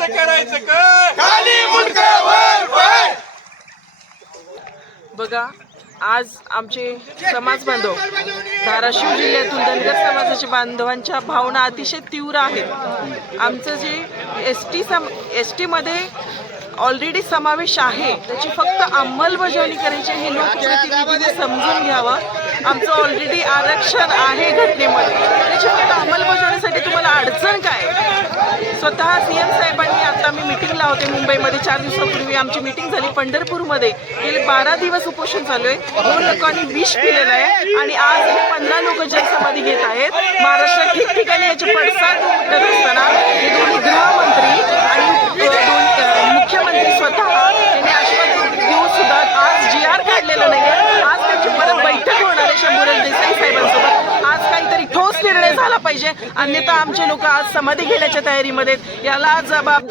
करायचं करायचं काय खाली बघा आज आमचे समाज बांधव धाराशिव जिल्ह्यातून धनगर समाजाच्या बांधवांच्या भावना अतिशय तीव्र आहेत. आमचं जे एस टी सम एस टीमध्ये ऑलरेडी समावेश आहे त्याची फक्त अंमलबजावणी करायची हे लोकप्रतिनिधींनी समजून घ्यावं. आमचं ऑलरेडी आरक्षण आहे घटनेमध्ये. त्याची फक्त अंमलबजावणीसाठी तुम्हाला अडचण काय स्वतः सी एम साहेबांनी आता मी मिटिंगला होते मुंबईमध्ये. चार दिवसापूर्वी आमची मिटिंग झाली पंढरपूरमध्ये. गेले बारा दिवस उपोषण चालू आहे. दोन लोकांनी विष पिलेलं आहे आणि आज हे पंधरा लोक जलसमाधी घेत आहेत. महाराष्ट्रात ठिकठिकाणी याचे पडसाद निर्णय झाला पाहिजे. अन्यथा आमचे लोक आज समाधी घेण्याच्या तयारीमध्ये याला जबाब